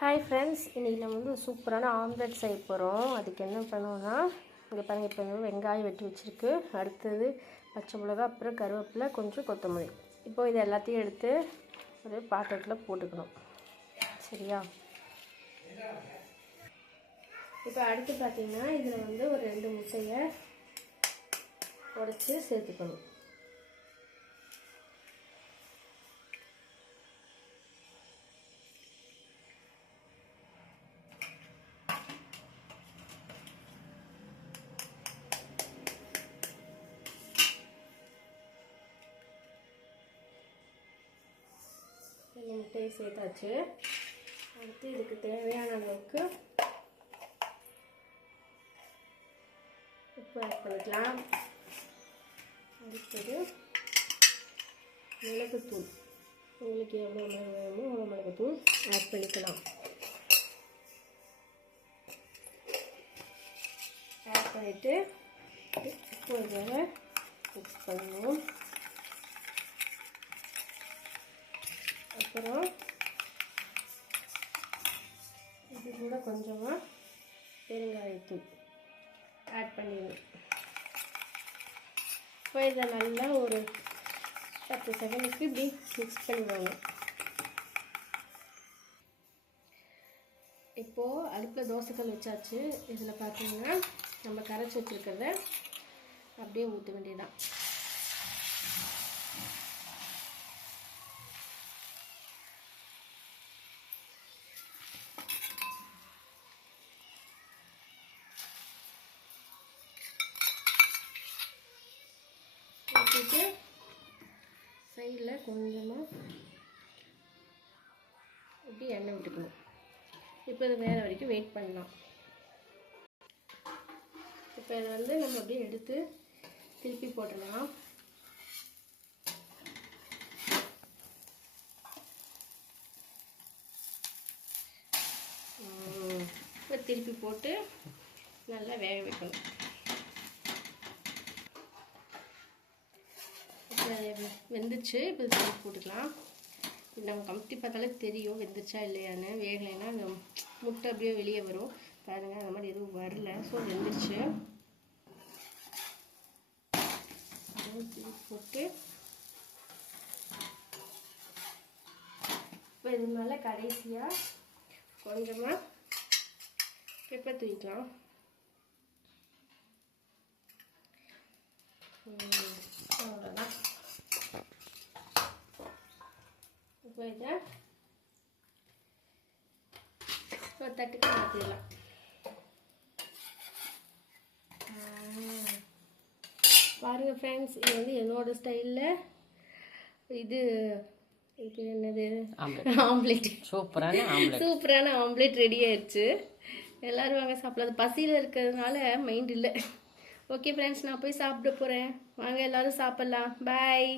Hi friends, இன்றைக்கி நம்ம வந்து சூப்பரான ஆம்லெட் செய்ய போகிறோம். அதுக்கு என்ன பண்ணுவோன்னா, இங்கே பாருங்கள், இப்போ வெங்காயம் வெட்டி வச்சுருக்கு, அடுத்தது பச்சை மிளகா, அப்புறம் கருவேப்பிலை, கொஞ்சம் கொத்தமல்லி. இப்போது இது எல்லாத்தையும் எடுத்து ஒரு பாத்திரத்தில் போட்டுக்கணும். சரியா? இப்போ அடுத்து பார்த்திங்கன்னா, இதில் வந்து ஒரு 2 முட்டையை உடைச்சி சேர்த்துக்கணும். முட்டையை சேர்த்தாச்சு. அடுத்து இதுக்கு தேவையான அளவுக்கு உப்பு ஆட் பண்ணிக்கலாம். அடுத்தது மிளகுத்தூள், உங்களுக்கு எவ்வளோ வேணுமோ அவ்வளோ மிளகுத்தூள் ஆட் பண்ணிக்கலாம். ஆட் பண்ணிவிட்டு இப்போ இதை மிக்ஸ் பண்ணணும். அப்புறம் இது கூட கொஞ்சமாக பெருங்காயத்தூள் ஆட் பண்ணிடணும். இப்போ இதை நல்லா ஒரு 10 செகண்டுக்கு இப்படி மிக்ஸ் பண்ணிடுவாங்க. இப்போது அடுப்பில் தோசைக்கல் வச்சாச்சு. இதில் பார்த்தீங்கன்னா நம்ம கரைச்சி வச்சுருக்கிறத அப்படியே ஊற்ற வேண்டியதான். ஊற்றிட்டு சைடில் கொஞ்சமாக இப்படி எண்ணெய் விட்டுக்கணும். இப்போ இது வேறு வரைக்கும் வெயிட் பண்ணலாம். இப்போ இதை வந்து நம்ம அப்படியே எடுத்து திருப்பி போட்டுடலாம். இப்போ திருப்பி போட்டு நல்லா வேக வைக்கணும். வெந்துச்சு. இப்போ திருப்பி போட்டுக்கலாம். நம்ம கமுத்தி பார்த்தாலே தெரியும் வெந்துச்சா இல்லையான்னு. வேகலைன்னா அந்த முட்டை அப்படியே வெளியே வரும். பாருங்கள், அந்த மாதிரி எதுவும் வரல. ஸோ வெந்துச்சு. போட்டு இப்போ இது மேலே கடைசியாக கொஞ்சமாக பெப்பர் தூக்கிக்கலாம். அவ்வளோதான். இப்போ இதை ஒரு தட்டுக்கு மாற்றிடலாம். பாருங்கள் ஃப்ரெண்ட்ஸ், இது வந்து என்னோட ஸ்டைலில் இது என்னது ஆம்லெட், சூப்பரான ஆம்லெட் ரெடி ஆயிடுச்சு. எல்லோரும் வாங்க சாப்பிடலாம். பசியில் இருக்கிறதுனால மைண்ட் இல்லை. ஓகே ஃப்ரெண்ட்ஸ், நான் போய் சாப்பிட போகிறேன். வாங்க எல்லோரும் சாப்பிட்லாம். பாய்.